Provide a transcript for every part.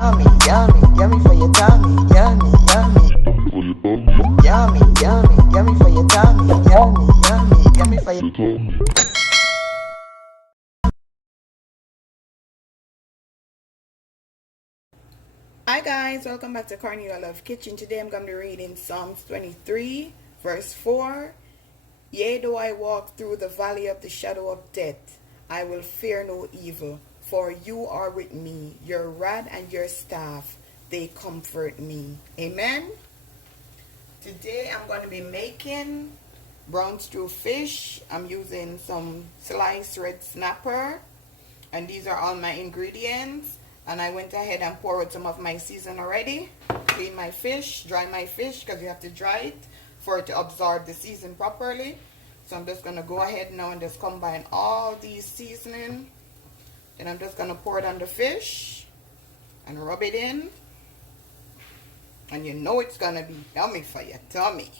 Yummy, yummy, yummy for your tummy. Yummy, yummy. Yummy, yummy, yummy for your tummy. Yummy, yummy, yummy for your tummy. Hi guys, welcome back to Cornelia Love Kitchen. Today I'm going to be reading Psalms 23 verse 4. Yea, though I walk through the valley of the shadow of death, I will fear no evil, for you are with me. Your rod and your staff, they comfort me. Amen. Today I'm going to be making brown stew fish. I'm using some sliced red snapper, and these are all my ingredients. And I went ahead and poured some of my season already. Clean my fish, dry my fish, because you have to dry it for it to absorb the season properly. So I'm just going to go ahead now and just combine all these seasoning. And I'm just going to pour it on the fish and rub it in. And you know it's going to be yummy for your tummy.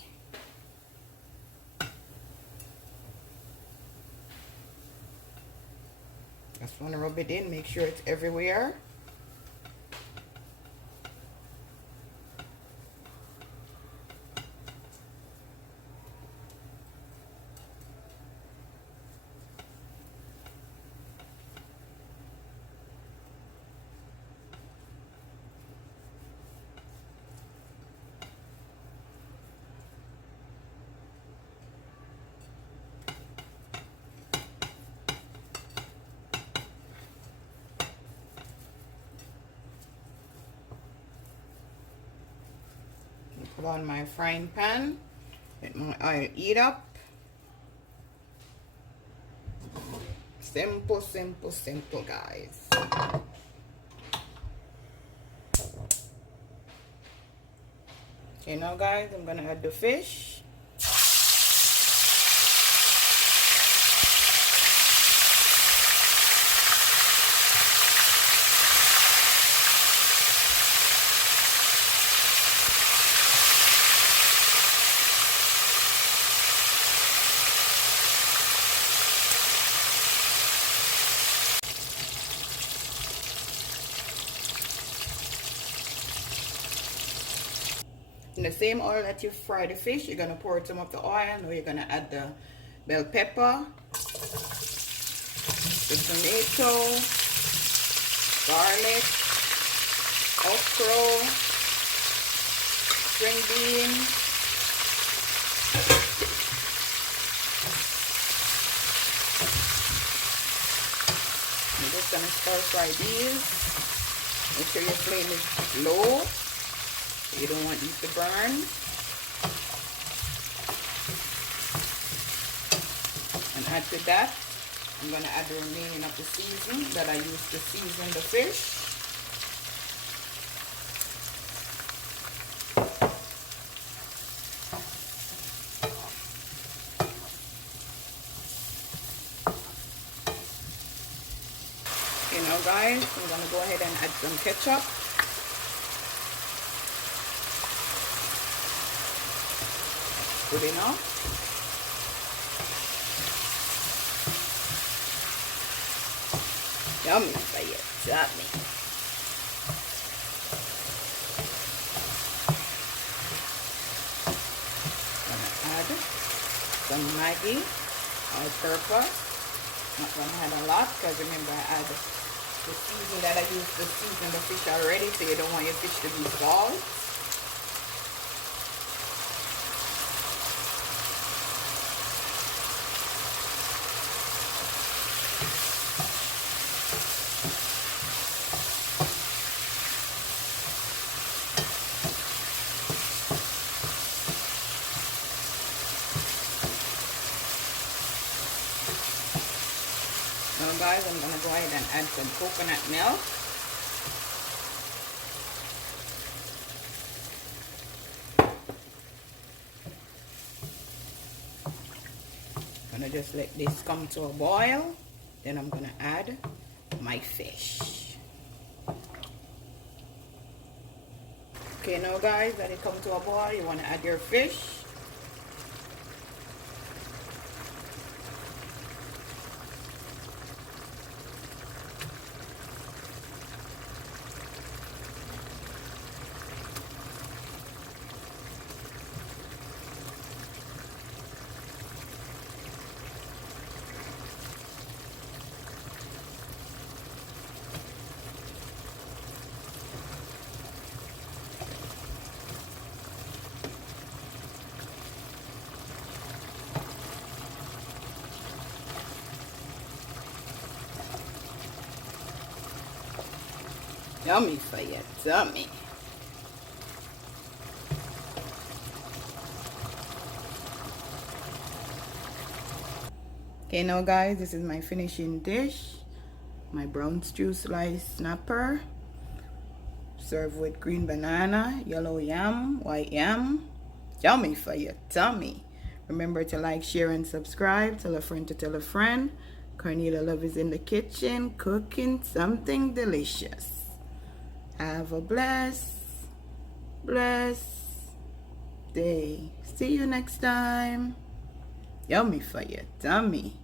Just want to rub it in, make sure it's everywhere. Put on my frying pan, let my oil heat up. Simple, simple, simple, guys. Okay, now guys, I'm gonna add the fish. In the same oil that you fry the fish, you're going to pour some of the oil. Now you're going to add the bell pepper, the tomato, garlic, okra, string bean, you're just going to stir fry these. Make sure your flame is low. You don't want these to burn. And add to that, I'm going to add the remaining of the season that I used to season the fish. Okay, now guys, I'm going to go ahead and add some ketchup. Good enough. Yummy for you, yummy. Gonna add some Maggi, all purpose. Not gonna add a lot because remember I add the season that I used to season the fish already, so you don't want your fish to be salt. Now guys, I'm going to go ahead and add some coconut milk. I'm going to just let this come to a boil. Then I'm going to add my fish. Okay, now guys, let it come to a boil. You want to add your fish. Yummy for your tummy. Okay, now guys, this is my finishing dish. My brown stew sliced snapper. Served with green banana, yellow yam, white yam. Yummy for your tummy. Remember to like, share, and subscribe. Tell a friend to tell a friend. Cornelia Love is in the kitchen cooking something delicious. Have a blessed day. See you next time. Yummy for your tummy.